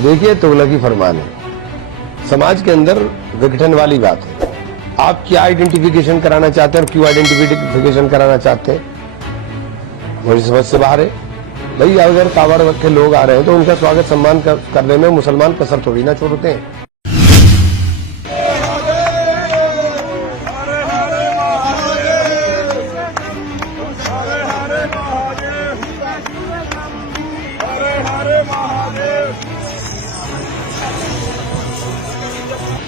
देखिए, तुगलकी फरमान है। समाज के अंदर विघटन वाली बात है। आप क्या आइडेंटिफिकेशन कराना चाहते हैं और क्यों आइडेंटिफिकेशन कराना चाहते हैं, मुझे समझ से बाहर है। भाई, अगर कावड़ के लोग आ रहे हैं तो उनका स्वागत सम्मान करने में मुसलमान कसर थोड़ी ना छोड़ते हैं।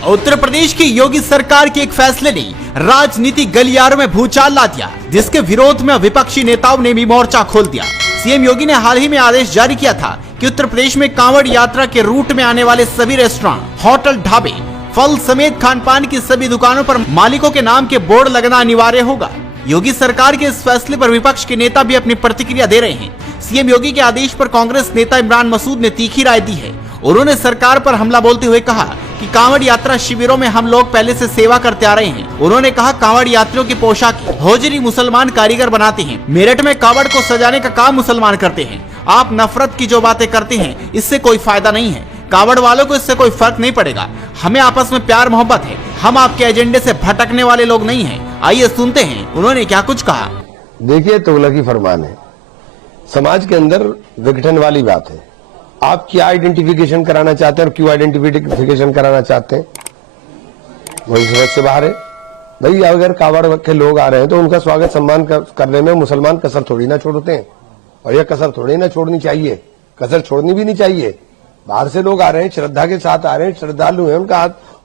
उत्तर प्रदेश की योगी सरकार के एक फैसले ने राजनीति गलियारों में भूचाल ला दिया, जिसके विरोध में विपक्षी नेताओं ने भी मोर्चा खोल दिया। सीएम योगी ने हाल ही में आदेश जारी किया था कि उत्तर प्रदेश में कांवड़ यात्रा के रूट में आने वाले सभी रेस्टोरेंट, होटल, ढाबे, फल समेत खान पान की सभी दुकानों पर मालिकों के नाम के बोर्ड लगना अनिवार्य होगा। योगी सरकार के इस फैसले पर विपक्ष के नेता भी अपनी प्रतिक्रिया दे रहे हैं। सीएम योगी के आदेश पर कांग्रेस नेता इमरान मसूद ने तीखी राय दी है। उन्होंने सरकार पर हमला बोलते हुए कहा कि कांवड़ यात्रा शिविरों में हम लोग पहले से सेवा करते आ रहे हैं। उन्होंने कहा, कांवड़ यात्रियों की पोशाक होजरी मुसलमान कारीगर बनाते हैं। मेरठ में कांवड़ को सजाने का काम मुसलमान करते हैं। आप नफरत की जो बातें करते हैं, इससे कोई फायदा नहीं है। कांवड़ वालों को इससे कोई फर्क नहीं पड़ेगा। हमें आपस में प्यार मोहब्बत है। हम आपके एजेंडे से भटकने वाले लोग नहीं हैं। आइए सुनते हैं उन्होंने क्या कुछ कहा। देखिए, तुगलकी फरमान है। समाज के अंदर विघटन वाली बात है। आप क्या आइडेंटिफिकेशन कराना चाहते हैं और क्यों आइडेंटिफिकेशन कराना चाहते हैं, मुझे समझ से बाहर है। भाई, अगर कावड़ के लोग आ रहे हैं तो उनका स्वागत सम्मान करने में मुसलमान कसर थोड़ी ना छोड़ते हैं। और यह कसर थोड़ी ना छोड़नी चाहिए, कसर छोड़नी भी नहीं चाहिए। बाहर से लोग आ रहे हैं, श्रद्धा के साथ आ रहे हैं, श्रद्धालु हैं,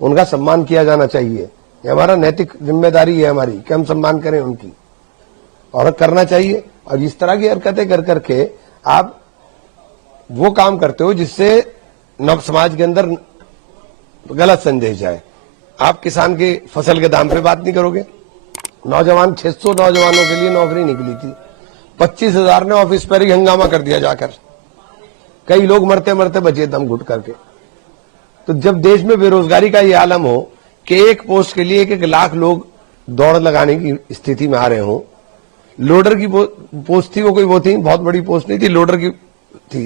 उनका सम्मान किया जाना चाहिए। ये हमारा नैतिक जिम्मेदारी है हमारी कि हम सम्मान करें उनकी, और करना चाहिए। और इस तरह की हरकतें कर करके आप वो काम करते हो जिससे नव समाज के अंदर गलत संदेश जाए। आप किसान के फसल के दाम पे बात नहीं करोगे। 600 नौजवानों के लिए नौकरी निकली थी, 25,000 ने ऑफिस पर ही हंगामा कर दिया जाकर। कई लोग मरते मरते बचे दम घुट करके। तो जब देश में बेरोजगारी का ये आलम हो कि एक पोस्ट के लिए 1-1 लाख लोग दौड़ लगाने की स्थिति में आ रहे हो। लोडर की पोस्ट थी, वो कोई वो थी, बहुत बड़ी पोस्ट नहीं थी, लोडर की थी।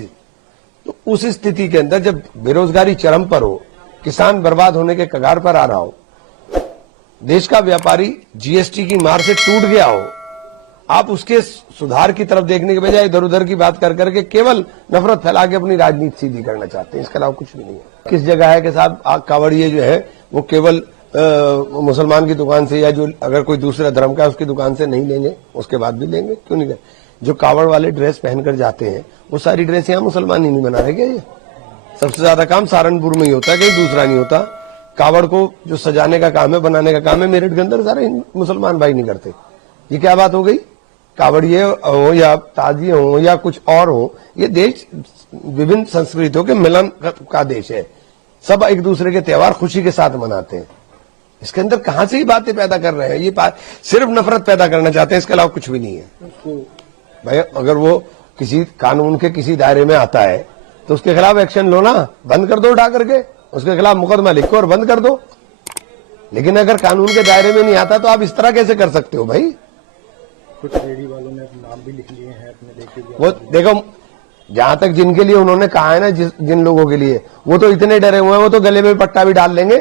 तो उस स्थिति के अंदर जब बेरोजगारी चरम पर हो, किसान बर्बाद होने के कगार पर आ रहा हो, देश का व्यापारी जीएसटी की मार से टूट गया हो, आप उसके सुधार की तरफ देखने के बजाय इधर उधर की बात कर करके केवल नफरत फैला के अपनी राजनीति सीधी करना चाहते हैं। इसके अलावा कुछ भी नहीं है। किस जगह है कि साहब कावड़िए जो है वो केवल मुसलमान की दुकान से या जो अगर कोई दूसरा धर्म का उसकी दुकान से नहीं लेंगे, उसके बाद भी लेंगे, क्यों नहीं लेंगे? जो कावड़ वाले ड्रेस पहनकर जाते हैं वो सारी ड्रेस यहाँ मुसलमान ही नहीं बना रहे क्या? ये सबसे ज्यादा काम सहारनपुर में ही होता है, कहीं दूसरा नहीं होता। कावड़ को जो सजाने का काम है, बनाने का काम है, मेरठ के अंदर सारे मुसलमान भाई नहीं करते। ये क्या बात हो गई? कावड़िए हो या ताजिए हो या कुछ और हो, ये देश विभिन्न संस्कृतियों के मिलन का देश है। सब एक दूसरे के त्योहार खुशी के साथ मनाते हैं। इसके अंदर कहां से ही बातें पैदा कर रहे हैं? ये सिर्फ नफरत पैदा करना चाहते हैं, इसके अलावा कुछ भी नहीं है। भाई, अगर वो किसी कानून के किसी दायरे में आता है तो उसके खिलाफ एक्शन लो ना, बंद कर दो, उठा करके उसके खिलाफ मुकदमा लिखो और बंद कर दो। लेकिन अगर कानून के दायरे में नहीं आता तो आप इस तरह कैसे कर सकते हो? भाई, कुछ रेडी वालों ने नाम भी लिख लिए हैं अपने, वो देखो, जहां तक जिनके लिए उन्होंने कहा है ना, जिन लोगों के लिए, वो तो इतने डरे हुए हैं, वो तो गले में पट्टा भी डाल लेंगे।